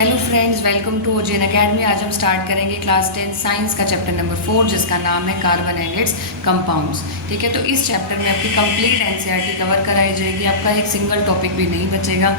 Hello friends, welcome to ओजेन academy. आज हम स्टार्ट करेंगे क्लास 10 साइंस का चैप्टर नंबर 4 जिसका नाम है कार्बन एंड इट्स कंपाउंड्स। ठीक है, तो इस चैप्टर में आपकी कंप्लीट एनसीईआरटी कवर कराई जाएगी। आपका एक सिंगल टॉपिक भी नहीं बचेगा,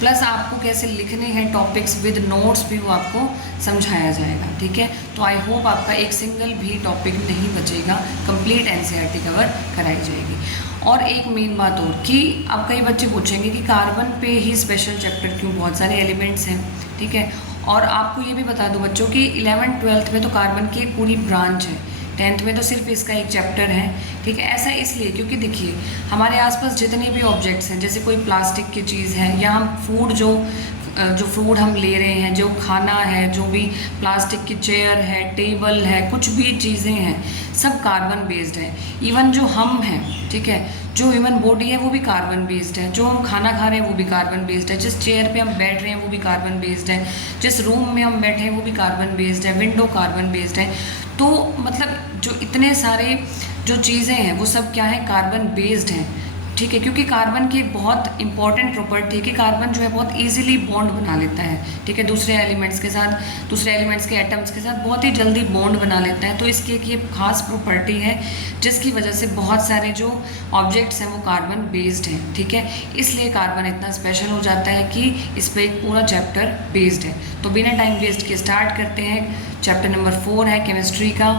प्लस आपको कैसे लिखने हैं टॉपिक्स विद नोट्स भी वो आपको समझाया जाएगा। ठीक है, तो आई होप आपका एक सिंगल भी टॉपिक नहीं बचेगा, कंप्लीट एनसीईआरटी कवर कराई जाएगी। और एक मेन बात और कि अब कई बच्चे पूछेंगे कि कार्बन पे ही स्पेशल चैप्टर क्यों, बहुत सारे एलिमेंट्स हैं। ठीक है, और आपको ये भी बता दो बच्चों कि 11th-12th में तो कार्बन की एक पूरी ब्रांच है, 10th में तो सिर्फ इसका एक चैप्टर है। ठीक है, ऐसा इसलिए क्योंकि देखिए हमारे आसपास जितने भी ऑब्जेक्ट्स हैं, जैसे कोई प्लास्टिक की चीज़ है या हम फूड जो फूड हम ले रहे हैं, जो खाना है, जो भी प्लास्टिक की चेयर है, टेबल है, कुछ भी चीज़ें हैं, सब कार्बन बेस्ड है। इवन जो हम हैं, ठीक है, जो ह्यूमन बॉडी है वो भी कार्बन बेस्ड है, जो हम खाना खा रहे हैं वो भी कार्बन बेस्ड है, जिस चेयर पे हम बैठ रहे हैं वो भी कार्बन बेस्ड है, जिस रूम में हम बैठे हैं वो भी कार्बन बेस्ड है, विंडो कार्बन बेस्ड है। तो मतलब जो इतने सारे जो चीज़ें हैं वो सब क्या है, कार्बन बेस्ड हैं। ठीक है, क्योंकि कार्बन की एक बहुत इंपॉर्टेंट प्रॉपर्टी है कि कार्बन जो है बहुत इजीली बॉन्ड बना लेता है। ठीक है, दूसरे एलिमेंट्स के साथ, दूसरे एलिमेंट्स के एटम्स के साथ बहुत ही जल्दी बॉन्ड बना लेता है। तो इसकी एक ये खास प्रॉपर्टी है जिसकी वजह से बहुत सारे जो ऑब्जेक्ट्स हैं वो कार्बन बेस्ड हैं। ठीक है, इसलिए कार्बन इतना स्पेशल हो जाता है कि इस पर एक पूरा चैप्टर बेस्ड है। तो बिना टाइम वेस्ट के स्टार्ट करते हैं। चैप्टर नंबर 4 है केमिस्ट्री का,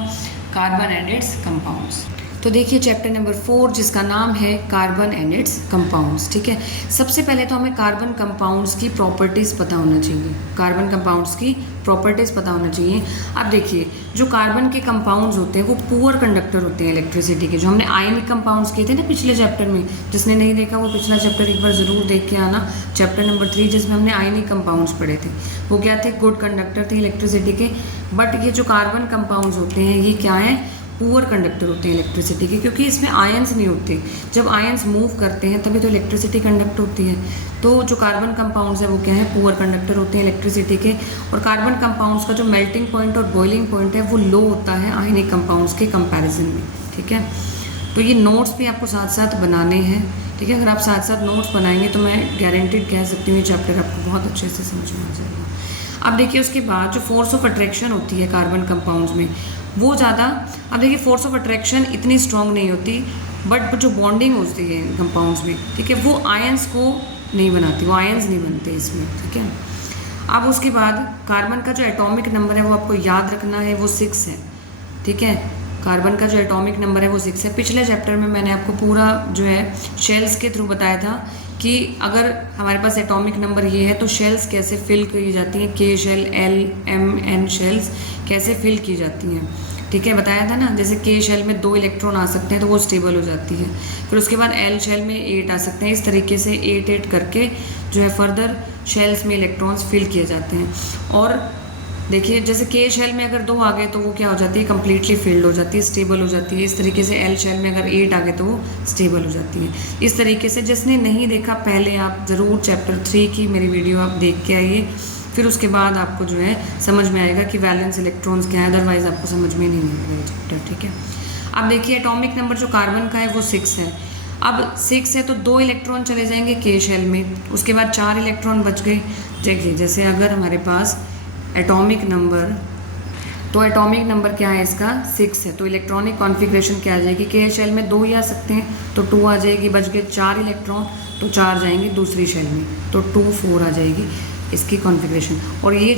कार्बन एंड इट्स कंपाउंड्स। तो देखिए चैप्टर नंबर 4 जिसका नाम है कार्बन एंड इट्स कंपाउंड्स। ठीक है, सबसे पहले तो हमें कार्बन कंपाउंड्स की प्रॉपर्टीज़ पता होना चाहिए। कार्बन कंपाउंड्स की प्रॉपर्टीज़ पता होना चाहिए। अब देखिए जो कार्बन के कंपाउंड्स होते हैं वो पुअर कंडक्टर होते हैं इलेक्ट्रिसिटी के। जो हमने आयनिक कंपाउंड्स किए थे ना पिछले चैप्टर में, जिसने नहीं देखा वो पिछला चैप्टर एक बार ज़रूर देख के आना, चैप्टर नंबर 3 जिसमें हमने आयनिक कंपाउंड्स पढ़े थे। वो क्या थे, गुड कंडक्टर थे इलेक्ट्रिसिटी के। बट ये जो कार्बन कंपाउंड्स होते हैं ये क्या है, पुअर कंडक्टर होते हैं इलेक्ट्रिसिटी के, क्योंकि इसमें आयंस नहीं होते। जब आयंस मूव करते हैं तभी तो इलेक्ट्रिसिटी कंडक्ट होती है। तो जो कार्बन कंपाउंड्स है वो क्या है, पुअर कंडक्टर होते हैं इलेक्ट्रिसिटी के। और कार्बन कंपाउंड्स का जो मेल्टिंग पॉइंट और बॉइलिंग पॉइंट है वो लो होता है आयनिक कंपाउंड्स के कंपैरिजन में। ठीक है, तो ये नोट्स भी आपको साथ साथ बनाने हैं। ठीक है, अगर आप साथ साथ नोट्स बनाएंगे तो मैं गारंटीड कह सकती हूँ ये चैप्टर आपको बहुत अच्छे से समझ में आ जाएगा। अब देखिए उसके बाद जो फोर्स ऑफ अट्रैक्शन होती है कार्बन कंपाउंड्स में वो ज़्यादा, अब देखिए फोर्स ऑफ अट्रैक्शन इतनी स्ट्रॉन्ग नहीं होती, बट जो बॉन्डिंग होती है कंपाउंड्स में, ठीक है, वो आयंस को नहीं बनाती, वो आयंस नहीं बनते इसमें। ठीक है, अब उसके बाद कार्बन का जो एटॉमिक नंबर है वो आपको याद रखना है, वो 6 है। ठीक है, कार्बन का जो एटॉमिक नंबर है वो 6 है। पिछले चैप्टर में मैंने आपको पूरा जो है शेल्स के थ्रू बताया था कि अगर हमारे पास एटॉमिक नंबर ये है तो शेल्स कैसे फिल की जाती हैं, K shell, L, M, N shells कैसे फिल की जाती हैं। ठीक है, बताया था ना, जैसे के शेल में 2 इलेक्ट्रॉन आ सकते हैं तो वो स्टेबल हो जाती है। फिर उसके बाद एल शेल में 8 आ सकते हैं। इस तरीके से 8 करके जो है फर्दर शेल्स में इलेक्ट्रॉन्स फिल किए जाते हैं। और देखिए जैसे के शेल में अगर 2 आ गए तो वो क्या हो जाती है, कम्प्लीटली फिल्ड हो जाती है, स्टेबल हो जाती है। इस तरीके से एल शेल में अगर 8 आ गए तो वो स्टेबल हो जाती है। इस तरीके से जिसने नहीं देखा पहले आप ज़रूर चैप्टर 3 की मेरी वीडियो आप देख के आइए, फिर उसके बाद आपको जो है समझ में आएगा कि वैलेंस इलेक्ट्रॉन्स क्या है, अदरवाइज आपको समझ में नहीं आएगा ये चैप्टर। ठीक है, अब देखिए एटॉमिक नंबर जो कार्बन का है वो 6 है। अब 6 है तो 2 इलेक्ट्रॉन चले जाएंगे के शेल में, उसके बाद 4 इलेक्ट्रॉन बच गए। देखिए जैसे अगर हमारे पास एटॉमिक नंबर, तो एटॉमिक नंबर क्या है इसका, 6 है, तो इलेक्ट्रॉनिक कॉन्फ़िगरेशन क्या आ जाएगी, के शेल में 2 ही आ सकते हैं तो 2 आ जाएगी, बच गए 4 इलेक्ट्रॉन तो 4 जाएंगे दूसरी शेल में, तो 2 4 आ जाएगी इसकी कॉन्फ़िगरेशन। और ये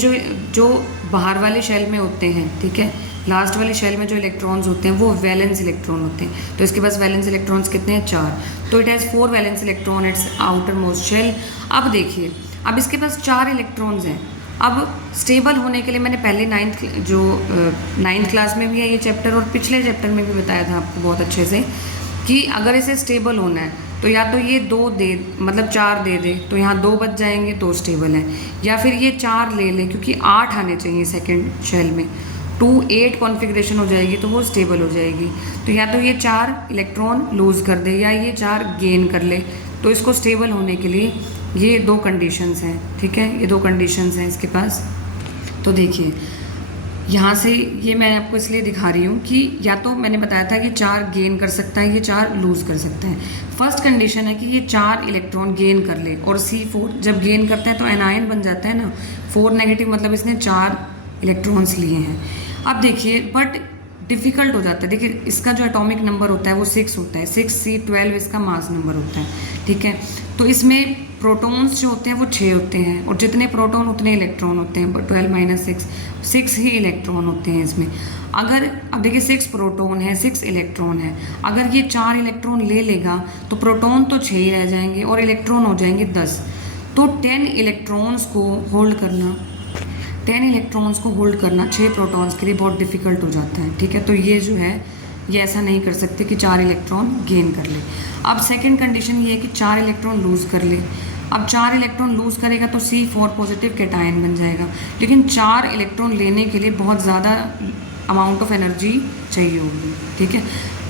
जो बाहर वाले शेल में होते हैं, ठीक है, लास्ट वाले शेल में जो इलेक्ट्रॉन्स होते हैं वो वैलेंस इलेक्ट्रॉन होते हैं। तो इसके पास वैलेंस इलेक्ट्रॉन्स कितने हैं, 4, तो it has 4 valence electron its outermost shell. अब देखिए अब इसके पास 4 इलेक्ट्रॉन्स हैं। अब स्टेबल होने के लिए मैंने पहले 9th क्लास में भी है ये चैप्टर और पिछले चैप्टर में भी बताया था आपको बहुत अच्छे से कि अगर इसे स्टेबल होना है तो या तो ये 2 दे, मतलब 4 दे दे तो यहाँ 2 बच जाएंगे, 2 स्टेबल हैं, या फिर ये 4 ले लें क्योंकि 8 आने चाहिए सेकेंड शेल में, 2 8 कॉन्फ़िगरेशन हो जाएगी तो वो स्टेबल हो जाएगी। तो या तो ये 4 इलेक्ट्रॉन लूज़ कर दे या ये 4 गेन कर ले, तो इसको स्टेबल होने के लिए ये 2 कंडीशंस हैं। ठीक है, ये 2 कंडीशंस हैं इसके पास। तो देखिए यहाँ से ये मैं आपको इसलिए दिखा रही हूँ कि या तो मैंने बताया था कि 4 गेन कर सकता है, ये 4 लूज़ कर सकता है। फर्स्ट कंडीशन है कि ये 4 इलेक्ट्रॉन गेन कर ले, और C4 जब गेन करता है तो एनायन बन जाता है ना, 4 नेगेटिव मतलब इसने 4 इलेक्ट्रॉन्स लिए हैं। अब देखिए बट डिफ़िकल्ट हो जाता है। देखिए इसका जो एटॉमिक नंबर होता है वो 6 होता है, 6C12 इसका मास नंबर होता है, ठीक है। तो इसमें प्रोटॉन्स जो होते हैं वो 6 होते हैं और जितने प्रोटॉन उतने इलेक्ट्रॉन होते हैं, 12 - 6 ही इलेक्ट्रॉन होते हैं इसमें। अगर अब देखिए 6 प्रोटॉन है, 6 इलेक्ट्रॉन है, अगर ये 4 इलेक्ट्रॉन ले लेगा तो प्रोटॉन तो 6 ही रह जाएंगे और इलेक्ट्रॉन हो जाएंगे 10। तो 10 इलेक्ट्रॉन्स को होल्ड करना 6 प्रोटॉन्स के लिए बहुत डिफ़िकल्ट हो जाता है, ठीक है। तो ये जो है ये ऐसा नहीं कर सकते कि 4 इलेक्ट्रॉन गेन कर ले। अब सेकंड कंडीशन ये है कि 4 इलेक्ट्रॉन लूज़ कर ले। अब 4 इलेक्ट्रॉन लूज़ करेगा तो C4 पॉजिटिव कैटायन बन जाएगा, लेकिन 4 इलेक्ट्रॉन लेने के लिए बहुत ज़्यादा अमाउंट ऑफ एनर्जी चाहिए होगी, ठीक है।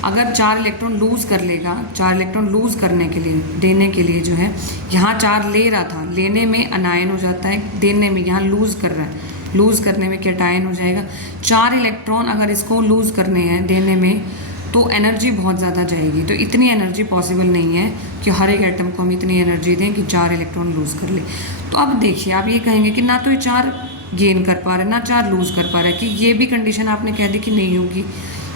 अगर 4 इलेक्ट्रॉन लूज़ कर लेगा, 4 इलेक्ट्रॉन लूज़ करने के लिए, देने के लिए जो है, यहाँ 4 ले रहा था, लेने में अनायन हो जाता है, देने में यहाँ लूज़ कर रहा है, लूज़ करने में कैटायन हो जाएगा। 4 इलेक्ट्रॉन अगर इसको लूज़ करने हैं देने में तो एनर्जी बहुत ज़्यादा जाएगी। तो इतनी एनर्जी पॉसिबल नहीं है कि हर एक एटम को हम इतनी एनर्जी दें कि 4 इलेक्ट्रॉन लूज़ कर ले। तो अब देखिए आप ये कहेंगे कि ना तो ये 4 गेन कर पा रहा है ना 4 लूज़ कर पा रहा है, कि ये भी कंडीशन आपने कह दी कि नहीं होगी,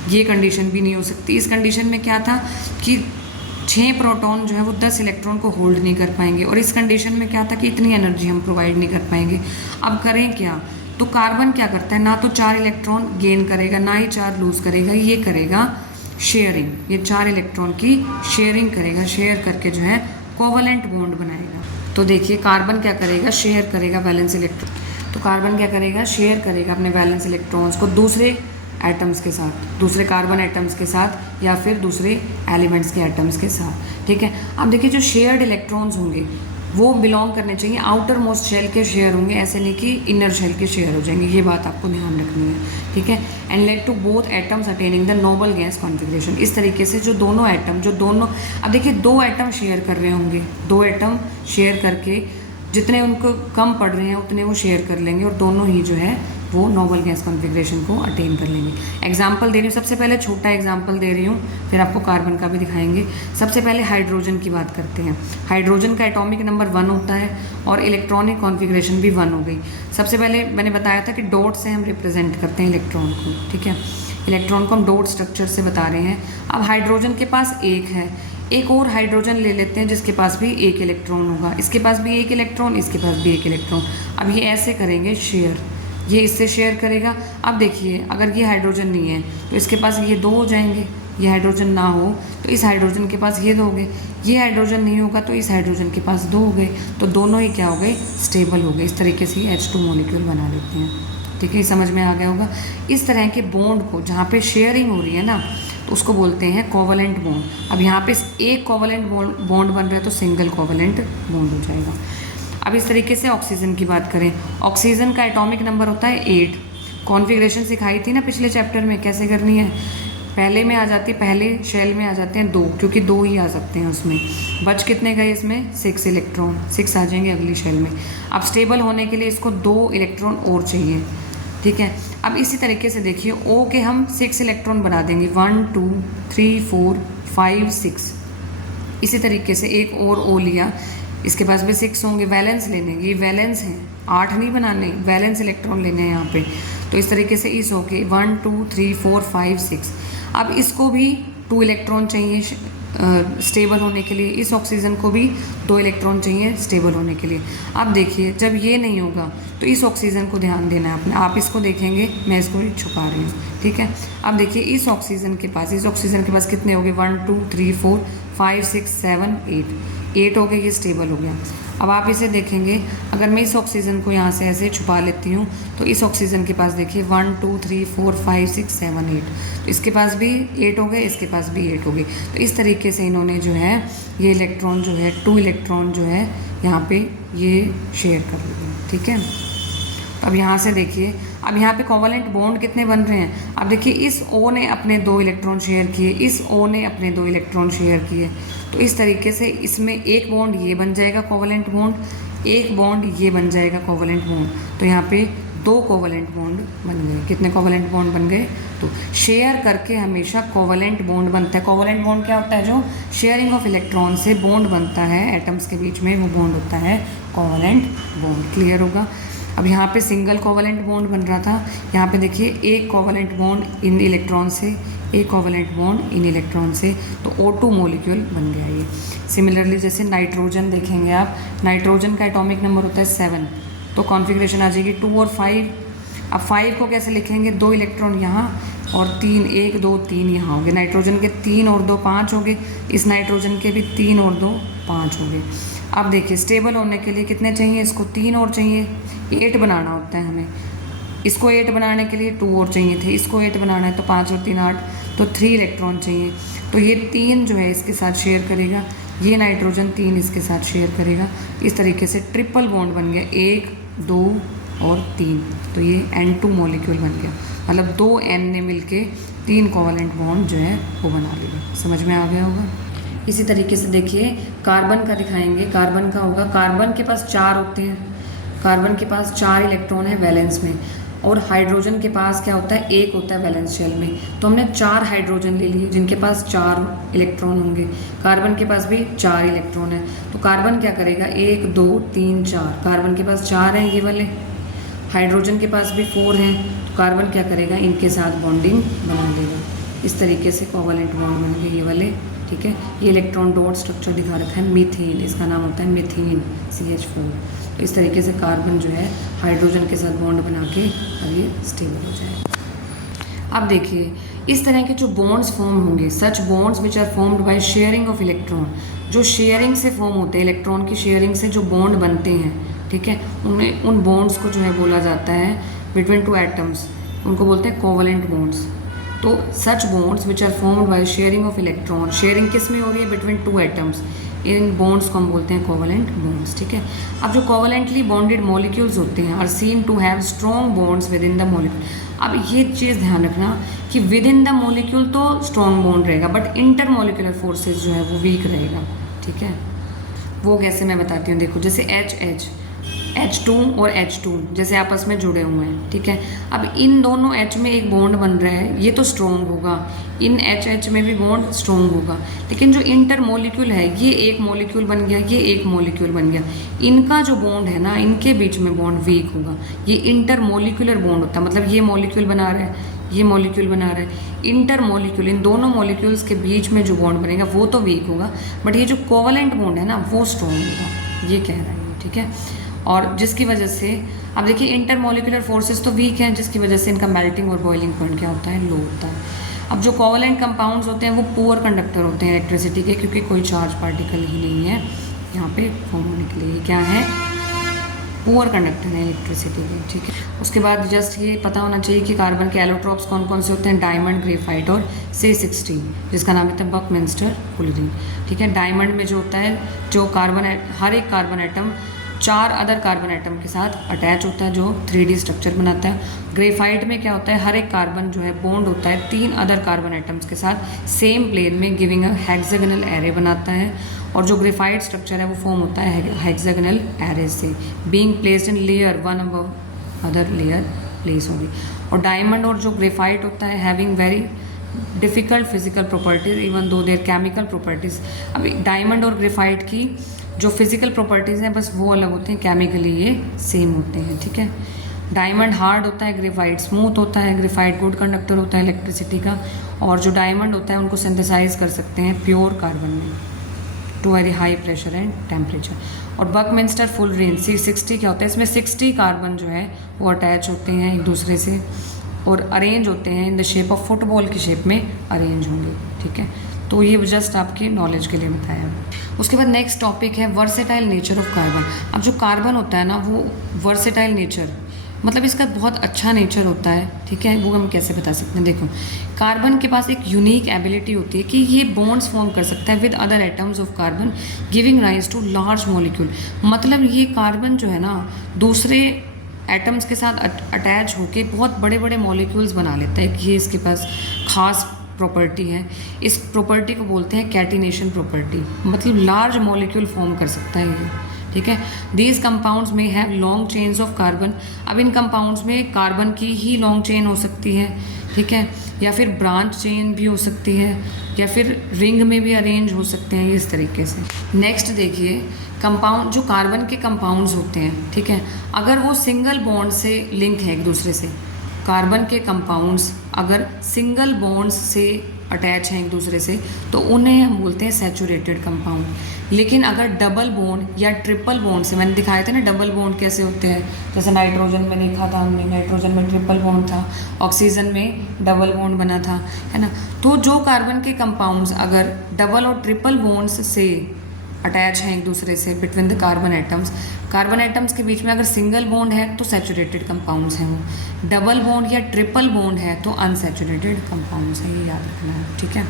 ये कंडीशन भी नहीं हो सकती। इस कंडीशन में क्या था कि 6 प्रोटॉन जो है वो 10 इलेक्ट्रॉन को होल्ड नहीं कर पाएंगे, और इस कंडीशन में क्या था कि इतनी एनर्जी हम प्रोवाइड नहीं कर पाएंगे। अब करें क्या? तो कार्बन क्या करता है, ना तो 4 इलेक्ट्रॉन गेन करेगा ना ही 4 लूज़ करेगा, ये करेगा शेयरिंग, ये 4 इलेक्ट्रॉन की शेयरिंग करेगा, शेयर करके जो है कोवलेंट बॉन्ड बनाएगा। तो देखिए कार्बन क्या करेगा, शेयर करेगा वैलेंस इलेक्ट्रॉन। तो कार्बन क्या करेगा, शेयर करेगा अपने वैलेंस इलेक्ट्रॉन्स को दूसरे एटम्स के साथ, दूसरे कार्बन एटम्स के साथ या फिर दूसरे एलिमेंट्स के एटम्स के साथ, ठीक है। अब देखिए जो शेयर्ड इलेक्ट्रॉन्स होंगे वो बिलोंग करने चाहिए आउटर मोस्ट शेल के शेयर होंगे, ऐसे नहीं कि इनर शेल के शेयर हो जाएंगे, ये बात आपको ध्यान रखनी है, ठीक है। And led to both atoms attaining the noble gas configuration. इस तरीके से जो दोनों एटम, अब देखिए 2 एटम शेयर कर रहे होंगे, 2 एटम शेयर करके जितने उनको कम पड़ रहे हैं उतने वो शेयर कर लेंगे और दोनों ही जो है वो नोबल गैस कॉन्फिगरेशन को अटेन कर लेंगे। एग्जाम्पल दे रही हूँ, सबसे पहले छोटा एग्जाम्पल दे रही हूँ, फिर आपको कार्बन का भी दिखाएंगे। सबसे पहले हाइड्रोजन की बात करते हैं। हाइड्रोजन का एटॉमिक नंबर 1 होता है और इलेक्ट्रॉनिक कॉन्फिगरेशन भी 1 हो गई। सबसे पहले मैंने बताया था कि डॉट से हम रिप्रेजेंट करते हैं इलेक्ट्रॉन को, ठीक है। इलेक्ट्रॉन को हम डॉट स्ट्रक्चर से बता रहे हैं। अब हाइड्रोजन के पास 1 है, एक और हाइड्रोजन ले लेते हैं जिसके पास भी 1 इलेक्ट्रॉन होगा, इसके पास भी 1 इलेक्ट्रॉन, इसके पास भी 1 इलेक्ट्रॉन। अब ये ऐसे करेंगे शेयर, ये इससे शेयर करेगा। अब देखिए अगर ये हाइड्रोजन नहीं है तो इसके पास ये 2 हो जाएंगे, ये हाइड्रोजन ना हो तो इस हाइड्रोजन के पास ये 2 हो गए, ये हाइड्रोजन नहीं होगा तो इस हाइड्रोजन के पास 2 हो गए, तो दोनों ही क्या हो गए, स्टेबल हो गए। इस तरीके से H2 मॉलिक्यूल बना लेते हैं, ठीक है। समझ में आ गया होगा। इस तरह के बॉन्ड को जहाँ पे शेयरिंग हो रही है ना तो उसको बोलते हैं कोवलेंट बॉन्ड। अब यहाँ पे एक कोवलेंट बॉन्ड बन रहा है तो सिंगल कोवलेंट बॉन्ड हो जाएगा। अब इस तरीके से ऑक्सीजन की बात करें, ऑक्सीजन का एटॉमिक नंबर होता है 8। कॉन्फ़िगरेशन सिखाई थी ना पिछले चैप्टर में कैसे करनी है, पहले में आ जाती है, पहले शेल में आ जाते हैं 2, क्योंकि 2 ही आ सकते हैं उसमें। बच कितने गए इसमें, 6 इलेक्ट्रॉन, 6 आ जाएंगे अगली शेल में। अब स्टेबल होने के लिए इसको 2 इलेक्ट्रॉन और चाहिए, ठीक है। अब इसी तरीके से देखिए O के हम 6 इलेक्ट्रॉन बना देंगे, 1 2 3 4 5 6। इसी तरीके से एक और O लिया, इसके पास भी 6 होंगे, वैलेंस लेने, ये वैलेंस हैं, 8 नहीं बनाने, वैलेंस इलेक्ट्रॉन लेने हैं यहाँ पे। तो इस तरीके से इस O के 1 2 3 4 5 6। अब इसको भी 2 इलेक्ट्रॉन चाहिए स्टेबल होने के लिए, इस ऑक्सीजन को भी 2 इलेक्ट्रॉन चाहिए स्टेबल होने के लिए। अब देखिए जब ये नहीं होगा तो इस ऑक्सीजन को ध्यान देना है आपने, आप इसको देखेंगे, मैं इसको छुपा रही हूँ, ठीक है। अब देखिए इस ऑक्सीजन के पास कितने हो गए, 1 2 3 4 5 6 7 8 हो गए, ये स्टेबल हो गया। अब आप इसे देखेंगे, अगर मैं इस ऑक्सीजन को यहाँ से ऐसे छुपा लेती हूँ तो इस ऑक्सीजन के पास देखिए 1 2 3 4 5 6 7 8, तो इसके पास भी 8 हो गए, इसके पास भी 8 हो गए। तो इस तरीके से इन्होंने जो है ये इलेक्ट्रॉन जो है 2 इलेक्ट्रॉन जो है यहाँ पे ये शेयर कर लिए, ठीक है। अब यहाँ से देखिए, अब यहाँ पे कोवलेंट बॉन्ड कितने बन रहे हैं। अब देखिए इस O ने अपने 2 इलेक्ट्रॉन शेयर किए, इस O ने अपने 2 इलेक्ट्रॉन शेयर किए, तो इस तरीके से इसमें एक बॉन्ड ये बन जाएगा कोवलेंट बॉन्ड, एक बॉन्ड ये बन जाएगा कोवलेंट बॉन्ड। तो यहाँ पे 2 कोवलेंट बॉन्ड बन गए। कितने कोवलेंट बॉन्ड बन गए, तो शेयर करके हमेशा कोवलेंट बॉन्ड बनता है। कोवलेंट बॉन्ड क्या होता है, जो शेयरिंग ऑफ इलेक्ट्रॉन से बॉन्ड बनता है एटम्स के बीच में, वो बॉन्ड होता है कोवलेंट बॉन्ड। क्लियर होगा। अब यहाँ पे सिंगल कोवलेंट बॉन्ड बन रहा था, यहाँ पे देखिए एक कोवलेंट बॉन्ड इन इलेक्ट्रॉन से, एक कोवलेंट बॉन्ड इन इलेक्ट्रॉन से, तो O2 मॉलिक्यूल बन गया ये। सिमिलरली जैसे नाइट्रोजन देखेंगे आप, नाइट्रोजन का एटॉमिक नंबर होता है 7, तो कॉन्फ़िगरेशन आ जाएगी 2 और 5। अब 5 को कैसे लिखेंगे, 2 इलेक्ट्रॉन यहाँ और 3, 1 2 3 यहाँ हो गए। नाइट्रोजन के 3 और 2 5 हो गए, इस नाइट्रोजन के भी 3 और 2 5 हो गए। अब देखिए स्टेबल होने के लिए कितने चाहिए, इसको 3 और चाहिए, 8 बनाना होता है हमें। इसको 8 बनाने के लिए 2 और चाहिए थे, इसको 8 बनाना है तो 5 और 3 8, तो 3 इलेक्ट्रॉन चाहिए। तो ये 3 जो है इसके साथ शेयर करेगा, ये नाइट्रोजन 3 इसके साथ शेयर करेगा। इस तरीके से ट्रिपल बॉन्ड बन गया, 1 2 और 3, तो ये N2 मॉलिक्यूल बन गया। मतलब 2 N ने मिलके 3 कोवलेंट बॉन्ड जो है वो बना लिया। समझ में आ गया होगा। इसी तरीके से देखिए कार्बन का दिखाएंगे। कार्बन का होगा, कार्बन के पास 4 होते हैं, कार्बन के पास 4 इलेक्ट्रॉन है वैलेंस में, और हाइड्रोजन के पास क्या होता है, 1 होता है वैलेंस शेल में। तो हमने 4 हाइड्रोजन ले लिए जिनके पास 4 इलेक्ट्रॉन होंगे, कार्बन के पास भी 4 इलेक्ट्रॉन है। तो कार्बन क्या करेगा, 1 2 3 4, कार्बन के पास 4 हैं ये वाले, हाइड्रोजन के पास भी 4 हैं, तो कार्बन क्या करेगा, इनके साथ बॉन्डिंग बना देगा। इस तरीके से कोवलेंट बॉन्ड बन गए ये वाले। ठीक है, ये इलेक्ट्रॉन डॉट स्ट्रक्चर दिखा रखा है, मीथेन, इसका नाम होता है मीथेन CH4। तो इस तरीके से कार्बन जो है हाइड्रोजन के साथ बॉन्ड बना के अब ये स्टेबल हो जाए। अब देखिए इस तरह के जो बॉन्ड्स फॉर्म होंगे, such bonds which are formed by sharing of electron, जो शेयरिंग से फॉर्म होते हैं, इलेक्ट्रॉन की शेयरिंग से जो बॉन्ड बनते हैं, ठीक है, उनमें उन बॉन्ड्स को जो है बोला जाता है बिटवीन 2 एटम्स, उनको बोलते हैं कोवलेंट बॉन्ड्स। तो such bonds which are formed by sharing of electron, sharing किस में हो रही है, बिटवीन 2 एटम्स, इन बॉन्ड्स को हम बोलते हैं कोवलेंट बॉन्ड्स। ठीक है, अब जो कोवलेंटली बॉन्डेड मॉलिक्यूल्स होते हैं are seen to have strong bonds within the molecule. अब ये चीज़ ध्यान रखना कि विद इन द मॉलिक्यूल तो स्ट्रॉन्ग बॉन्ड रहेगा, बट इंटर मॉलिक्यूलर फोर्सेज जो है वो वीक रहेगा। ठीक है, वो कैसे मैं बताती हूँ। देखो जैसे H2 और H2 जैसे आपस में जुड़े हुए हैं, ठीक है, अब इन दोनों H में एक बॉन्ड बन रहा है, ये तो स्ट्रॉन्ग होगा, इन HH में भी बॉन्ड स्ट्रॉन्ग होगा, लेकिन जो इंटर मॉलिक्यूल है, ये एक मॉलिक्यूल बन गया, ये एक मॉलिक्यूल बन गया, इनका जो बॉन्ड है ना, इनके बीच में बॉन्ड वीक होगा। ये इंटर मॉलिक्यूलर बॉन्ड होता है, मतलब ये मॉलिक्यूल बना रहा है, ये मॉलिक्यूल बना रहा है, इंटर मॉलिक्यूल, इन दोनों मॉलिक्यूल्स के बीच में जो बॉन्ड बनेगा वो तो वीक होगा, बट ये जो कोवलेंट बॉन्ड है ना वो स्ट्रॉन्ग होगा, ये कह रहा है। ठीक है, और जिसकी वजह से अब देखिए इंटर मॉलिक्यूलर फोर्सेस तो वीक हैं, जिसकी वजह से इनका मेल्टिंग और बॉइलिंग पॉइंट क्या होता है, लो होता है। अब जो कोवलेंट कंपाउंड्स होते हैं वो पुअर कंडक्टर होते हैं इलेक्ट्रिसिटी के, क्योंकि कोई चार्ज पार्टिकल ही नहीं है यहाँ पे फॉर्म होने के लिए, क्या है, पुअर कंडक्टर है इलेक्ट्रिसिटी के। ठीक है, उसके बाद जस्ट ये पता होना चाहिए कि कार्बन के एलोट्रोप्स कौन कौन से होते हैं, डायमंड, ग्रेफाइट और C16, जिसका नाम है बकमिंस्टर फुलरिंग। ठीक है, डायमंड में जो होता है, जो कार्बन, हर एक carbon atom 4 other carbon atom के साथ अटैच होता है, जो 3D स्ट्रक्चर बनाता है। ग्रेफाइट में क्या होता है, हर एक कार्बन जो है बॉन्ड होता है 3 अदर कार्बन एटम्स के साथ सेम प्लेन में, गिविंग अ हेक्सागोनल एरे बनाता है। और जो ग्रेफाइट स्ट्रक्चर है वो फॉर्म होता है हेक्सागोनल एरे से, being placed in layer one above other layer place होगी। और डायमंड और जो ग्रेफाइट होता है having very difficult physical properties even though there chemical properties. अभी डायमंड और ग्रेफाइट की जो फिजिकल प्रॉपर्टीज़ हैं बस वो अलग होती हैं, केमिकली ये सेम होते हैं। ठीक है, डायमंड हार्ड होता है, ग्रेफाइट स्मूथ होता है, ग्रेफाइट गुड कंडक्टर होता है इलेक्ट्रिसिटी का, और जो डायमंड होता है उनको सिंथेसाइज कर सकते हैं प्योर कार्बन में to very high pressure and temperature. और बकमिंस्टर फुलरिन C60 क्या होता है, इसमें 60 कार्बन जो है वो अटैच होते हैं एक दूसरे से और अरेंज होते हैं in the shape of football की शेप में अरेंज होंगे। ठीक है, तो ये जस्ट आपके नॉलेज के लिए बताया। उसके बाद नेक्स्ट टॉपिक है वर्सेटाइल नेचर ऑफ कार्बन। अब जो कार्बन होता है ना वो वर्सेटाइल नेचर, मतलब इसका बहुत अच्छा नेचर होता है। ठीक है, वो हम कैसे बता सकते हैं, देखो कार्बन के पास एक यूनिक एबिलिटी होती है कि ये बॉन्ड्स फॉर्म कर सकता है with other atoms of carbon giving rise to large molecule. मतलब ये कार्बन जो है ना दूसरे एटम्स के साथ अटैच होके बहुत बड़े बड़े मॉलिक्यूल्स बना लेता है, कि ये इसके पास खास प्रॉपर्टी है। इस प्रॉपर्टी को बोलते हैं कैटिनेशन प्रॉपर्टी, मतलब लार्ज मॉलिक्यूल फॉर्म कर सकता है ये। ठीक है। दीज कंपाउंड्स में have long chains of carbon. अब इन कंपाउंड्स में कार्बन की ही लॉन्ग चेन हो सकती है, ठीक है, या फिर ब्रांच चेन भी हो सकती है, या फिर रिंग में भी अरेंज हो सकते हैं इस तरीके से। नेक्स्ट देखिए, कंपाउंड जो कार्बन के कंपाउंड्स होते हैं, ठीक है, अगर वो सिंगल बॉन्ड से लिंक है एक दूसरे से, कार्बन के कंपाउंड्स अगर सिंगल बॉन्ड्स से अटैच हैं एक दूसरे से, तो उन्हें हम बोलते हैं सैचुरेटेड कंपाउंड। लेकिन अगर डबल बॉन्ड या ट्रिपल बॉन्ड से, मैंने दिखाए थे ना डबल बॉन्ड कैसे होते हैं, जैसे नाइट्रोजन में देखा था हमने, नाइट्रोजन में ट्रिपल बॉन्ड था, ऑक्सीजन में डबल बॉन्ड बना था, है ना। तो जो कार्बन के कंपाउंड्स अगर डबल और ट्रिपल बॉन्ड्स से अटैच हैं एक दूसरे से बिटवीन द कार्बन एटम्स के बीच में अगर सिंगल बॉन्ड है तो सैचुरेटेड कंपाउंड्स हैं वो, डबल बॉन्ड या ट्रिपल बॉन्ड है तो अनसैचुरेटेड कंपाउंड्स हैं, ये याद रखना है, ठीक है।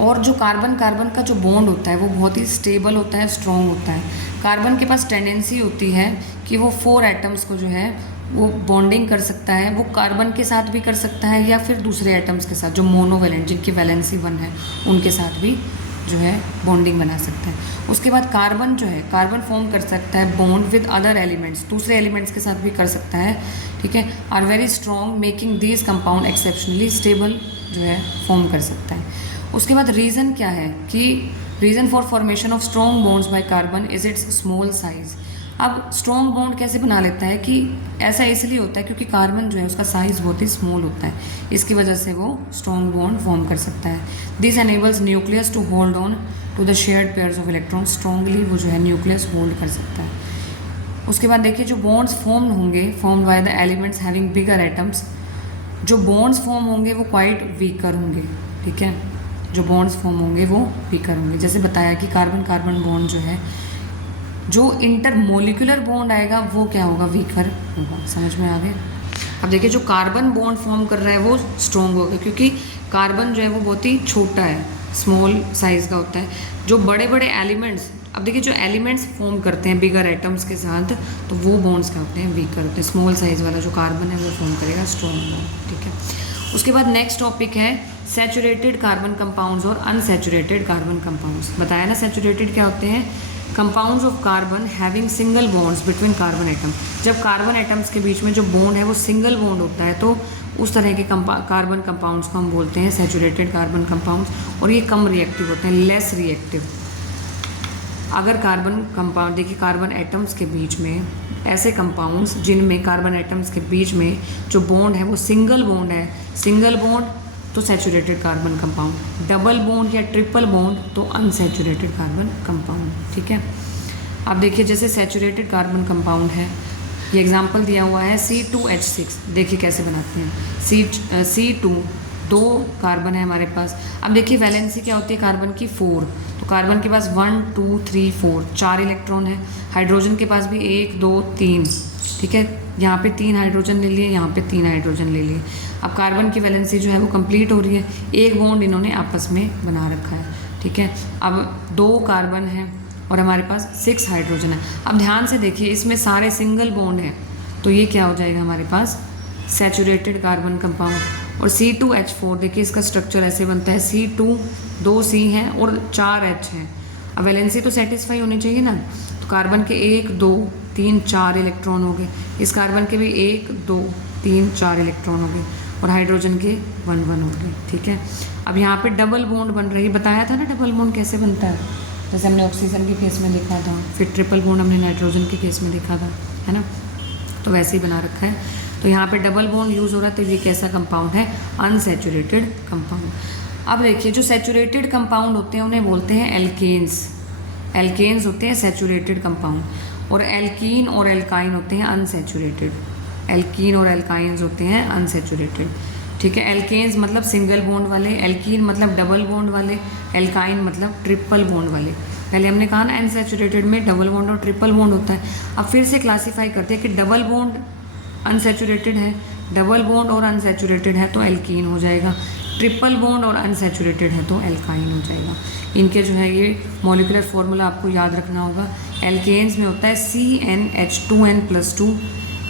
और जो कार्बन का जो बॉन्ड होता है वो बहुत ही स्टेबल होता है, स्ट्रॉन्ग होता है। कार्बन के पास टेंडेंसी होती है कि वो 4 एटम्स को जो है वो बॉन्डिंग कर सकता है, वो कार्बन के साथ भी कर सकता है या फिर दूसरे एटम्स के साथ जो मोनोवेलेंट, जिनकी वैलेंसी 1 है, उनके साथ भी जो है बॉन्डिंग बना सकता है। उसके बाद कार्बन जो है, कार्बन फॉर्म कर सकता है बॉन्ड विद अदर एलिमेंट्स, दूसरे एलिमेंट्स के साथ भी कर सकता है, ठीक है। Are very strong making these compound exceptionally stable जो है फॉर्म कर सकता है। उसके बाद रीज़न क्या है कि reason for formation of strong bonds by carbon is it's small size. अब स्ट्रॉन्ग बॉन्ड कैसे बना लेता है कि ऐसा इसलिए होता है क्योंकि कार्बन जो है उसका साइज़ बहुत ही स्मॉल होता है, इसकी वजह से वो स्ट्रॉन्ग बॉन्ड फॉर्म कर सकता है। This enables nucleus to hold on to the shared pairs of electron, strongly वो जो है न्यूक्लियस होल्ड कर सकता है। उसके बाद देखिए जो बॉन्ड्स फॉर्म होंगे, formed by the elements having bigger atoms, जो बॉन्ड्स फॉर्म होंगे वो क्वाइट वीकर होंगे, ठीक है, जो बॉन्ड्स फॉर्म होंगे वो वीकर होंगे। जैसे बताया कि कार्बन बॉन्ड जो है, जो इंटरमोलिकुलर बॉन्ड आएगा वो क्या होगा, वीकर होगा। समझ में आ गया। अब देखिए जो कार्बन बॉन्ड फॉर्म कर रहा है वो स्ट्रॉन्ग होगा क्योंकि कार्बन जो है वो बहुत ही छोटा है, स्मॉल साइज़ का होता है। जो बड़े बड़े एलिमेंट्स, अब देखिए जो एलिमेंट्स फॉर्म करते हैं बिगर एटम्स के साथ, तो वो बॉन्ड्स क्या होते हैं, वीकर होते हैं। स्मॉल साइज़ वाला जो कार्बन है वो फॉर्म करेगा स्ट्रॉन्ग बॉन्ड, ठीक है। उसके बाद नेक्स्ट टॉपिक है सैचुरेटेड कार्बन कंपाउंड्स और अनसैचुरेटेड कार्बन कंपाउंड्स। बताया ना सैचुरेटेड क्या होते हैं, compounds of carbon having single bonds between carbon atom. जब कार्बन एटम्स के बीच में जो बॉन्ड है वो सिंगल बॉन्ड होता है तो उस तरह के कार्बन कंपाउंड्स को हम बोलते हैं सैचुरेटेड कार्बन कंपाउंड्स, और ये कम रिएक्टिव होते हैं, लेस रिएक्टिव। अगर कार्बन कंपाउंड, देखिए कार्बन एटम्स के बीच में ऐसे कंपाउंड्स जिनमें कार्बन एटम्स के बीच में जो बॉन्ड है वो सिंगल बॉन्ड है, सिंगल बॉन्ड तो saturated carbon compound, double bond या ट्रिपल बॉन्ड तो अनसैचुरेटेड कार्बन कंपाउंड, ठीक है। अब देखिए जैसे सैचुरेटेड कार्बन कंपाउंड है, ये एग्जांपल दिया हुआ है C2H6, देखिए कैसे बनाते हैं। C2 2 कार्बन है हमारे पास। अब देखिए वैलेंसी क्या होती है कार्बन की, 4, तो कार्बन के पास 1 2 3 4 4 इलेक्ट्रॉन है। हाइड्रोजन के पास भी 1 2 3, ठीक है, यहाँ पे 3 हाइड्रोजन ले लिए, यहाँ पे 3 हाइड्रोजन ले लिए। अब कार्बन की वैलेंसी जो है वो कंप्लीट हो रही है, एक बॉन्ड इन्होंने आपस में बना रखा है, ठीक है। अब 2 कार्बन है और हमारे पास 6 हाइड्रोजन है। अब ध्यान से देखिए इसमें सारे सिंगल बॉन्ड हैं, तो ये क्या हो जाएगा हमारे पास, सैचुरेटेड कार्बन कंपाउंड। और C2H4 देखिए इसका स्ट्रक्चर ऐसे बनता है, C2 2 C हैं और 4 H हैं। अब वैलेंसी तो सेटिस्फाई होनी चाहिए ना, तो कार्बन के 1 2 3 4 इलेक्ट्रॉन हो गए, इस कार्बन के भी 1 2 3 4 इलेक्ट्रॉन हो गए और हाइड्रोजन के 1 1 हो गए, ठीक है। अब यहाँ पे डबल बॉन्ड बन रही है, बताया था ना डबल बॉन्ड कैसे बनता है, जैसे हमने ऑक्सीजन के केस में देखा था, फिर ट्रिपल बॉन्ड हमने नाइट्रोजन के केस में देखा था, है ना, तो वैसे ही बना रखा है। तो यहाँ पे डबल बॉन्ड यूज़ हो रहा है, तो ये कैसा कंपाउंड है, अनसैचुरेटेड कंपाउंड। अब देखिए जो सैचुरेटेड कंपाउंड होते हैं उन्हें बोलते हैं एल्केन्स। एल्केन्स होते हैं सैचुरेटेड कंपाउंड, और एल्कीन और एल्काइन होते हैं अनसैचुरेटेड। एल्कीन और एल्काइंस होते हैं अनसैचुरेटेड, ठीक है। एल्केन्स मतलब सिंगल बॉन्ड वाले, एल्कीन मतलब डबल बॉन्ड वाले, एल्काइन मतलब ट्रिपल बॉन्ड वाले। पहले हमने कहा ना अनसैचुरेटेड में डबल बॉन्ड और ट्रिपल बॉन्ड होता है। अब फिर से क्लासीफाई करते हैं कि डबल बॉन्ड अनसैचुरेटेड है, डबल बॉन्ड और अनसैचुरेटेड है तो एल्कीन हो जाएगा, ट्रिपल बॉन्ड और अनसैचुरेटेड है तो एल्काइन हो जाएगा। इनके जो है ये मॉलिक्यूलर फॉर्मूला आपको याद रखना होगा। एल्केन्स में होता है CnH2n+2,